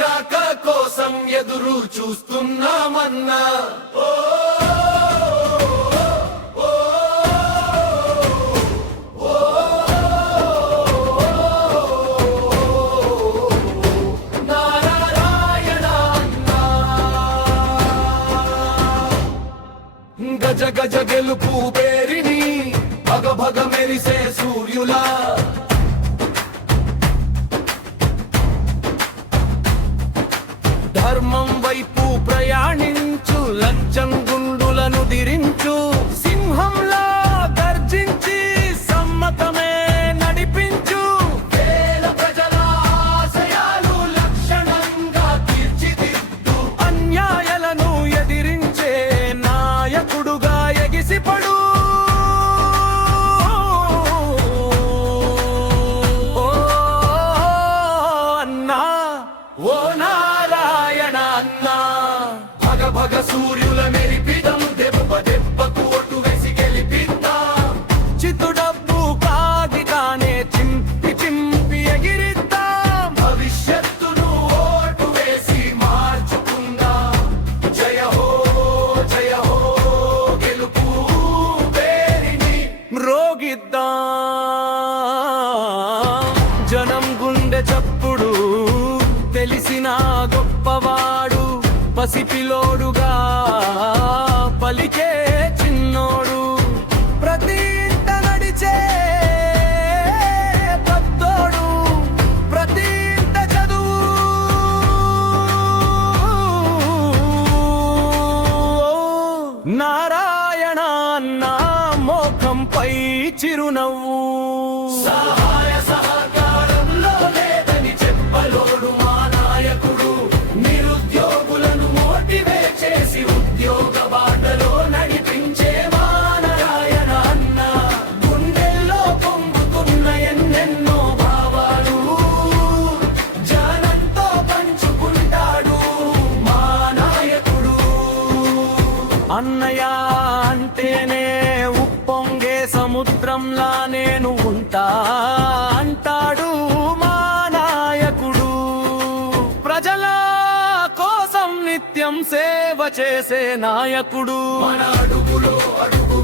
రాక కోసం ఎదురు చూస్తున్నామన్నా. గజ గజ గెలుపు పేరిని భగ భగ మెరిసే సూర్యులా ధర్మం వైపు ప్రయాణించు, లంచం గుండులను దిరించు, సింహంలా గర్జించి సమ్మతమే నడిపించు. వేల ప్రజల ఆశయాలు లక్షణంగా తీర్చిదిద్దు, అన్యాయాలను ఎదిరించే నాయకుడుగా ఎగిసిపడు. ఓ అన్నా, ఓ నారాయణ అన్నా, భగ భగ సూర్యుల మెరిపిదం, దెబ్బ దెబ్బకు ఒట్టు వేసి గెలిపిద్దాం. చితుడబ్బు కాగితానే చింపి చింపి ఎగిరిద్దాం, భవిష్యత్తును ఓటు వేసి మార్చుకుందాం. జయ హో గెలుపు పేరిని మ్రోగిద్దాం. జనం గుండె చప్పుడు తెలిసిన గొప్పవాడు, పసిపిలోడుగా పలికే చిన్నోడు, ప్రతి ఇంట నడిచే భక్తోడు, ప్రతి ఇంట చదువు. నారాయణ అన్నా మోఖంపై చిరునవ్వు. సహాయ సహకారంలో లేదని చెప్పలోడు మా నాయకుడు, నిరుద్యోగులను మోటివేట్ చేసి ఉద్యోగ బాటలో నడిపించే మా నారాయణ అన్న. గుండెల్లో పొంగుతున్న ఎన్నెన్నో భావాలు జనంతో పంచుకుంటాడు మా నాయకుడు. అన్నయ్య అంటేనే ఉప్పొంగే సముద్రంలా నేను ఉంటా అంటాడు మా నాయకుడు. ప్రజల కోసం నిత్యం సేవ చేసే నాయకుడు. మన అడుగులో అడుగు